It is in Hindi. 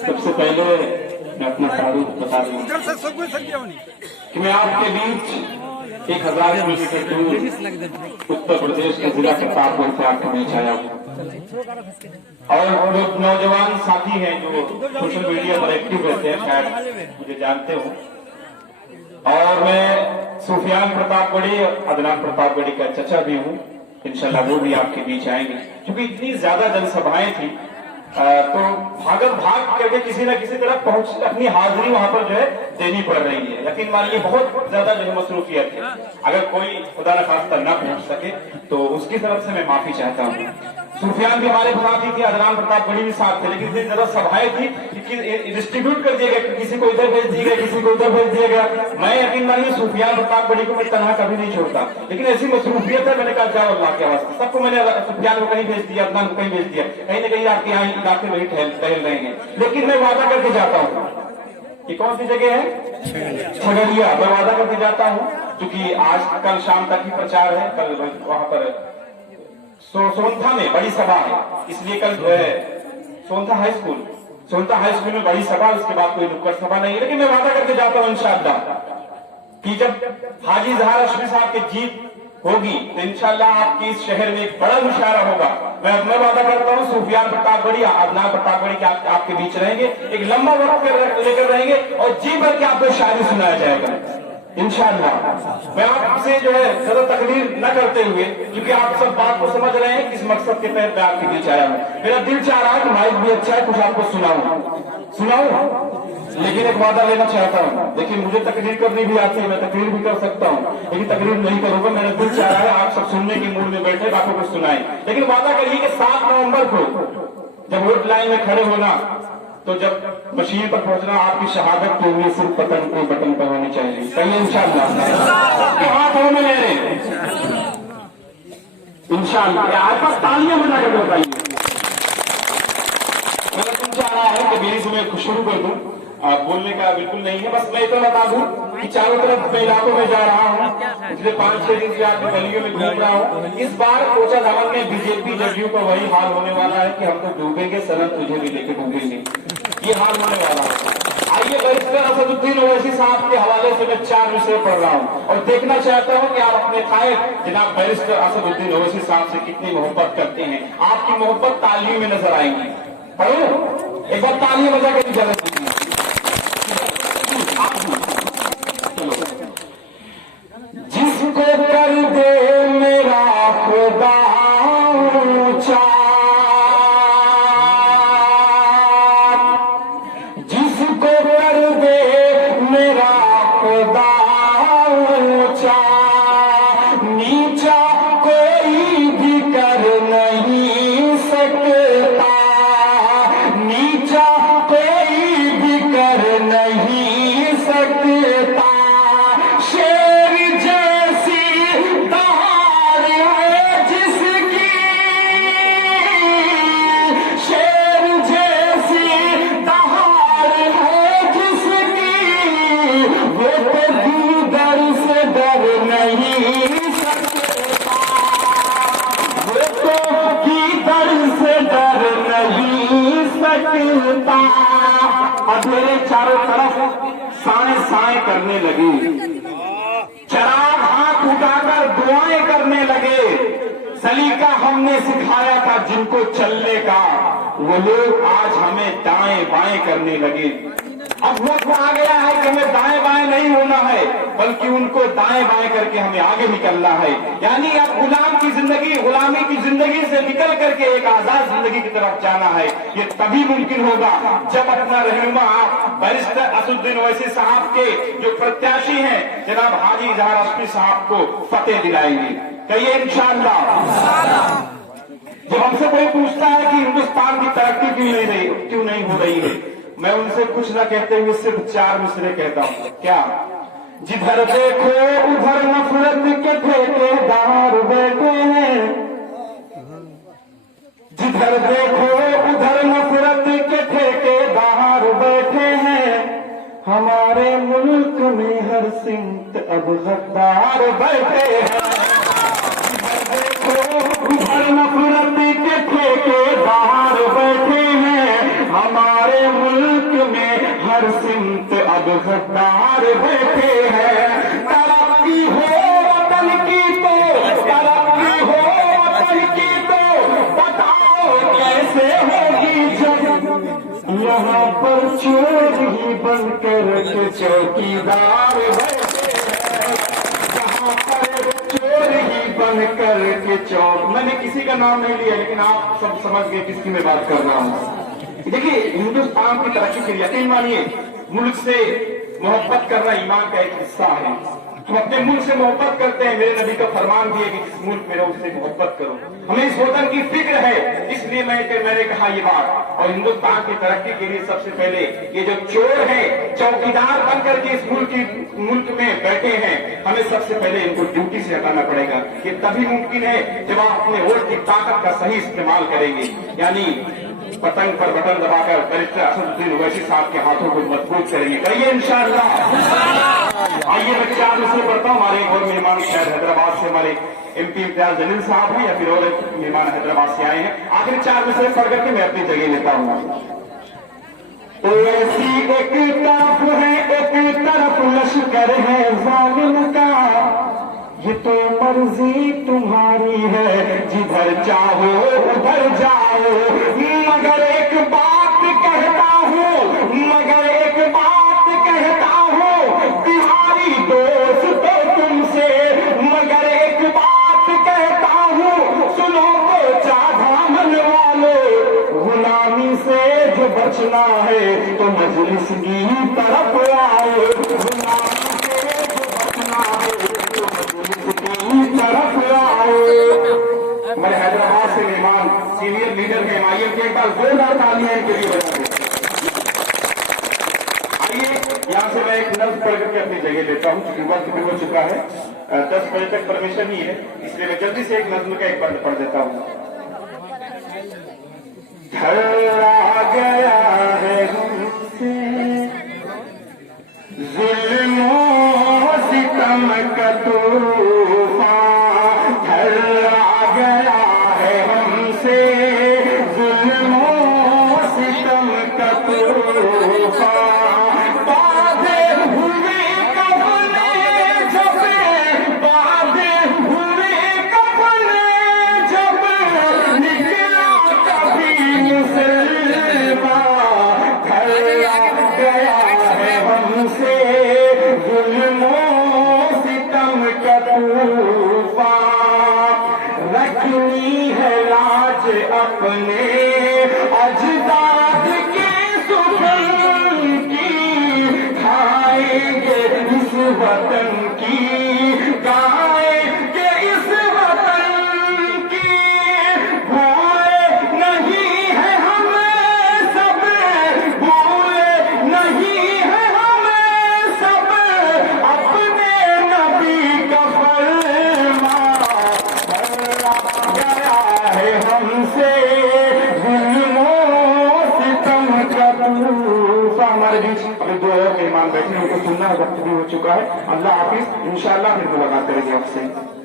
सबसे पहले मैं अपना तारुफ बता दूं कि मैं आपके बीच 1000 किलोमीटर दूर उत्तर प्रदेश के जिला प्रतापगढ़ से आपके बीच आया हूँ। और जो नौजवान साथी हैं जो सोशल मीडिया पर एक्टिव रहते हैं, शायद मुझे जानते हो, और मैं सुफियान प्रतापगढ़ी अदनान प्रतापगढ़ी का चचा भी हूँ। इंशाल्लाह वो भी आपके बीच आएंगे। क्योंकि इतनी ज्यादा जनसभाएं थी तो भाग करके किसी न किसी तरह पहुंच अपनी हाजिरी वहां पर जो है देनी पड़ रही है। यकीन मानिए बहुत ज्यादा जो है मसरूफियत है। अगर कोई खुदा न खास्ता न पहुंच सके तो उसकी तरफ से मैं माफी चाहता हूँ। सुफियान भी हमारे साथ ही थी, अदनान प्रतापगढ़ी भी साथ थे, लेकिन इतनी ज्यादा सभाएं थी कि डिस्ट्रीब्यूट कर दिया गया, किसी को इधर भेज दिया गया, किसी को उधर भेज दिया गया। मैं यकीन मानिए सुफियान प्रतापगढ़ी को मैं तनहा कभी नहीं छोड़ता, लेकिन ऐसी मसरूफियत है, मैंने कहा जाओ अल्लाह के वास्ते। सबको मैंने सुफियान को कहीं भेज दिया, अदनान को कहीं भेज दिया, कहीं न कहीं आपके यहाँ इलाके वही टहल रहे हैं। लेकिन मैं वादा करके जाता हूँ कि कौन सी जगह है, छगड़िया। मैं वादा करके जाता हूँ क्योंकि आज कल शाम तक ही प्रचार है, कल वहां पर सोनथा में बड़ी सभा है, इसलिए कल जो है सोनथा हाई स्कूल में बड़ी सभा, उसके बाद कोई नुक्कड़ सभा नहीं है। लेकिन मैं वादा करके जाता हूँ इंशाअल्लाह कि जब हाजी ज़हरा हाशमी साहब की जीत होगी तो इंशाअल्लाह आपके इस शहर में एक बड़ा मुशायरा होगा। मैं अपना वादा करता हूँ सुफियान प्रतापगढ़ी अदनान प्रतापगढ़ी के आपके बीच रहेंगे, एक लंबा वक्त लेकर रहेंगे और जी भर के आपको शायरी सुनाया जाएगा इंशाअल्लाह। मैं आपसे जो है ज्यादा तकरीर न करते हुए, क्योंकि आप सब बात को समझ रहे हैं किस मकसद के तहत मैं आपके बीच आया हूँ। मेरा दिल चाह रहा है कि माइक भी अच्छा है, कुछ आपको सुनाऊं, लेकिन एक वादा लेना चाहता हूँ। देखिए मुझे तकरीर करनी भी आती है, मैं तकरीर भी कर सकता हूँ, लेकिन तकरीर नहीं करूंगा। मेरा दिल चाह रहा है आप सब सुनने की मूड में बैठे, आपको कुछ सुनाए। लेकिन वादा करिए कि 7 नवंबर को जब वोट लाइन में खड़े होना तो जब मशीन पर पहुंचना, आपकी शहादत की उंगली सिर्फ बटन पर होनी चाहिए। कहिए इंशाअल्लाह। सबके हाथों में ले रहे इंशाअल्लाह। आज बस तालियां बजाकर बताइए। मेरा दिल चाह रहा है कि मेरी समय शुरू कर दूं, बोलने का बिल्कुल नहीं है, बस मैं इतना बता दूं कि चारों तरफ मैं इलाकों में जा रहा हूं, पिछले 5-6 दिन से आपकी गलियों में घूम रहा हूं। इस बार कोचा धावन में बीजेपी जदयू का वही हाल होने वाला है कि हम तो डूबेंगे, सनम तुझे भी लेके डूबेंगे, ये हाल होने वाला है। आइए बैरिस्टर असदुद्दीन ओवैसी साहब के हवाले से मैं 4 विषय पढ़ रहा हूँ और देखना चाहता हूँ कि आप अपने कायद जनाब बैरिस्टर असदुद्दीन ओवैसी साहब से कितनी मोहब्बत करते हैं। आपकी मोहब्बत तालियों में नजर आएंगी। पढ़ो, एक बार तालियां बजा के इजाजत दीजिए। जिसको कर दे मेरा खुदा ऊंचा, जिसको कर दे मेरा खुदा ऊंचा, नीचा कोई भी कर नहीं सकता, नीचा कोई भी कर नहीं सकता। शेर जैसी दहाड़ है जिसकी, शेर जैसी दहाड़ है जिसकी, वो तो दीदर से डर नहीं सकता, वो तो दीदर से डर नहीं सकता। अब मेरे चारों तरफ साए साए करने लगी, चराग हाथ उठाकर दुआएं करने लगे। सलीका हमने सिखाया था जिनको चलने का, वो लोग आज हमें दाएं बाएं करने लगे। अब वक्त आ गया है कि हमें दाएं बाएं नहीं होना है, बल्कि उनको दाएं बाएं करके हमें आगे निकलना है। यानी अब गुलामी की जिंदगी से निकल करके एक आजाद जिंदगी की तरफ जाना है। ये तभी मुमकिन होगा जब अपना रहनुमा बैरिस्टर असदुद्दीन ओवैसी साहब के जो प्रत्याशी हैं जनाब हाजी ज़हरा हाशमी साहब को फतेह दिलाएंगे। कहिए इंशाअल्लाह। जब हमसे कोई पूछता है कि हिंदुस्तान की तरक्की क्यों नहीं हो रही है, मैं उनसे कुछ न कहते हुए सिर्फ 4 मिसरे कहता हूँ। क्या? जिधर देखो उधर नफरत के ठेकेदार बैठे हैं, जिधर देखो उधर नफरत के ठेकेदार बैठे हैं, हमारे मुल्क में हर सिमत अब गद्दार बैठे हैं। जिधर देखो उधर नफरत के ठेकेदार बैठे हैं, हर सिमत अब गद्दार बैठे हैं। तरक्की हो वतन की तो, तरक्की हो वतन की तो बताओ कैसे होगी जब यहाँ पर चोर ही बनकर के चौकीदार बैठे हैं। यहाँ पर चोर ही बनकर के चौक, मैंने किसी का नाम नहीं लिया लेकिन आप सब समझ गए किसकी मैं बात कर रहा हूँ। देखिए, हिंदुस्तान की तरक्की के लिए यकीन मानिए मुल्क से मोहब्बत करना ईमान का एक हिस्सा है। हम अपने मुल्क से मोहब्बत करते हैं, मेरे नबी का फरमान भी है कि जिस मुल्क में रहो उससे मोहब्बत करो। हमें इस वतन की फिक्र है, इसलिए मैंने कहा ये बात। और हिंदुस्तान की तरक्की के लिए सबसे पहले ये जो चोर है चौकीदार बनकर के इस मुल्क में बैठे हैं, हमें सबसे पहले इनको ड्यूटी से हटाना पड़ेगा। ये तभी मुमकिन है जब आप अपने वोट की ताकत का सही इस्तेमाल करेंगे, यानी पतंग पर बटन दबाकर बैरिस्टर असदुद्दीन ओवैसी साहब के हाथों को मजबूत करेंगे। करिए इंशाअल्लाह। आइए मैं 4 मिसरे पढ़ता हूँ। हमारे और मेहमान शायद हैदराबाद से हमारे MP इम्तियाज जलील साहब हैं या फिर और एक मेहमान हैदराबाद से आए हैं। आखिर 4 मिसरे पढ़ करके मैं अपनी जगह लेता हूँ। ओवैसी एक तरफ है, एक तरफ लश्कर है जालिम का, ये तो मर्जी तुम्हारी है, जिधर चाहो उधर जाओ। मगर एक बात कहता हूँ, मगर एक बात कहता हूँ बिहारी दोस्त तो तुमसे, मगर एक बात कहता हूँ सुनो तो चाधामन वाले, गुलामी से जो बचना है तो मजलिस की तरफ आओ। गुलामी से जो बचना है तो मजलिस की तरफ आओ। हमारे हैदराबाद से मेहमान सीनियर लीडर है MIM के, एक बार जोरदार तालियां इनके लिए बजा दें। आइए यहाँ से मैं एक नज़्म पढ़ करके अपनी जगह लेता हूँ क्योंकि वक्त भी हो चुका है। 10 बजे तक परमिशन ही है, इसलिए मैं जल्दी से एक नज़्म का एक बंद पढ़ देता हूँ। घर आ गया है हमसे जुल्मों सितम का तूफान, घर आ गया है हमसे जुल्मों सितम का तूफान। बाधे हुए कफने जब, बाधे हुए कफने जब, निकला कभी मुसलमान। घर आ गया है हमसे जुल्मों सितम का तूफान। रखनी है लाज अपने अजदाद के सुखन की, खाएंगे इस वतन की, गाएंगे इस वतन की। भूले नहीं है हमें सब, भूले नहीं है हमें सब अपने नबी का फरमान। गया है हमसे जुल्मों सितम का तूफान। हमारे बीच अभी 2 और मेहमान बैठे, उनको सुनना वक्त भी हो चुका है। अल्लाह हाफिज, इंशाअल्लाह फिर मुलाकात करेंगे आपसे।